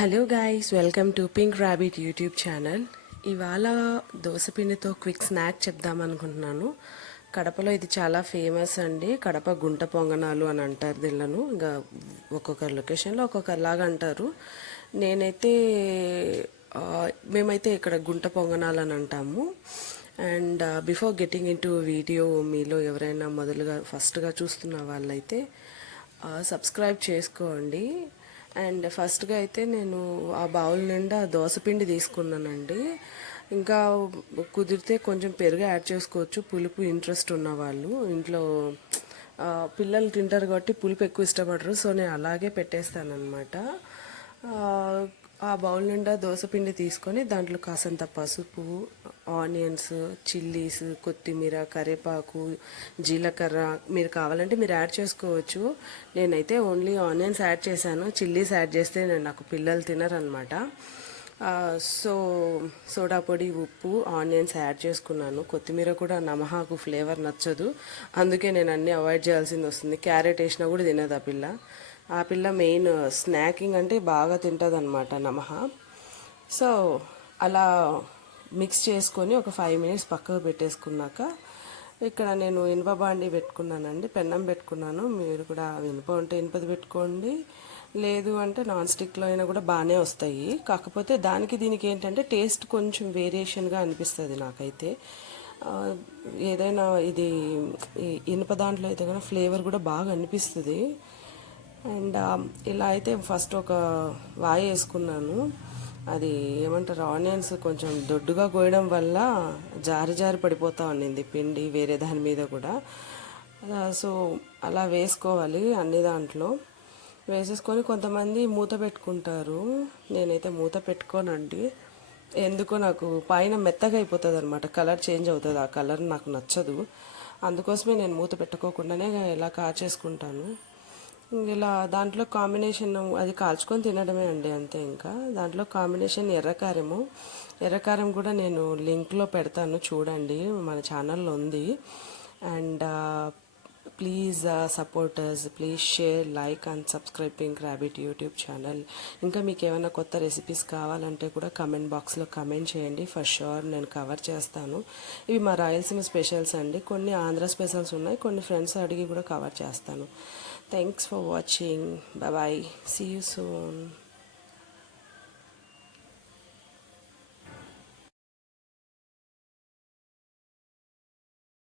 Hello guys, welcome to pink rabbit YouTube channel. ఇవాళ దోసపిండితో quick snack చెప్దామనుకుంటున్నాను. కడపలో ఇది చాలా ఫేమస్ అండి. కడప గుంట పొంగనాలు అని అంటారు దీళ్ళను. ఇంకా ఒక్కొక్క లొకేషన్లో ఒక్కొక్కలాగా అంటారు. నేనైతే మేమైతే ఇక్కడ గుంట పొంగనాలు అని అంటాము. And before getting in to video, మీలో ఎవరైనా ఫస్ట్గా చూస్తున్న వాళ్ళైతే సబ్స్క్రైబ్ చేసుకోండి. అండ్ ఫస్ట్గా అయితే నేను ఆ బౌల్ నిండా దోసపిండి తీసుకున్నానండి. ఇంకా కుదిరితే కొంచెం పెరుగు యాడ్ చేసుకోవచ్చు, పులుపు ఇంట్రెస్ట్ ఉన్న వాళ్ళు. ఇంట్లో పిల్లలు తింటారు కాబట్టి పులుపు ఎక్కువ ఇష్టపడరు, సో నేను అలాగే పెట్టేస్తాను అనమాట. ఆ బౌల్ నిండా దోసపిండి తీసుకొని దాంట్లో కాసంత పసుపు, ఆనియన్స్, చిల్లీస్, కొత్తిమీర, కరివేపాకు, జీలకర్ర మీరు కావాలంటే మీరు యాడ్ చేసుకోవచ్చు. నేనైతే ఓన్లీ ఆనియన్స్ యాడ్ చేశాను. చిల్లీస్ యాడ్ చేస్తే నాకు పిల్లలు తినరనమాట. సో సోడా పొడి, ఉప్పు, ఆనియన్స్ యాడ్ చేసుకున్నాను. కొత్తిమీర కూడా నమహాకు ఫ్లేవర్ నచ్చదు, అందుకే నేను అన్నీ అవాయిడ్ చేయాల్సింది వస్తుంది. క్యారెట్ వేసినా కూడా తినదు ఆ పిల్ల మెయిన్ స్నాకింగ్ అంటే బాగా తింటుంది అనమాట నమహ. సో అలా మిక్స్ చేసుకొని ఒక 5 minutes పక్కకు పెట్టేసుకున్నాక ఇక్కడ నేను ఇనుప బాండి పెట్టుకున్నానండి, పెన్నం పెట్టుకున్నాను. మీరు కూడా ఇనుప ఉంటే ఇనుపది పెట్టుకోండి, లేదు అంటే నాన్ స్టిక్లో అయినా కూడా బాగానే వస్తాయి. కాకపోతే దానికి దీనికి ఏంటంటే టేస్ట్ కొంచెం వేరియేషన్గా అనిపిస్తుంది నాకైతే. ఏదైనా ఇది ఇనుప దాంట్లో అయితే కనుక ఫ్లేవర్ కూడా బాగా అనిపిస్తుంది. అండ్ ఇలా అయితే ఫస్ట్ ఒక వాయి వేసుకున్నాను. అది ఏమంటారు, ఆనియన్స్ కొంచెం దొడ్డుగా కోయడం వల్ల జారి జారి పడిపోతూ ఉండింది పిండి వేరే దాని మీద కూడా. సో అలా వేసుకోవాలి అన్ని దాంట్లో వేసేసుకొని. కొంతమంది మూత పెట్టుకుంటారు, నేనైతే మూత పెట్టుకోనండి. ఎందుకో నాకు పైన మెత్తగా అయిపోతుంది అనమాట, కలర్ చేంజ్ అవుతుంది. ఆ కలర్ నాకు నచ్చదు, అందుకోసమే నేను మూత పెట్టుకోకుండానే ఇలా కాచేసుకుంటాను. ఇలా దాంట్లో కాంబినేషన్ అది కాల్చుకొని తినడమే అండి, అంతే. ఇంకా దాంట్లో కాంబినేషన్ ఎర్రకారం కూడా నేను లింక్లో పెడతాను, చూడండి, మన ఛానల్లో ఉంది. And please supporters, please share, like and subscribe pink rabbit YouTube channel. ఇంకా మీకు ఏమైనా కొత్త రెసిపీస్ కావాలంటే కూడా కమెంట్ బాక్స్లో కమెంట్ చేయండి, ఫర్ షూర్ నేను కవర్ చేస్తాను. ఇవి మా రాయలసీమ స్పెషల్స్ అండి, కొన్ని ఆంధ్ర స్పెషల్స్ ఉన్నాయి, కొన్ని ఫ్రెండ్స్ అడిగి కూడా కవర్ చేస్తాను. Thanks for watching. Bye bye. See you soon.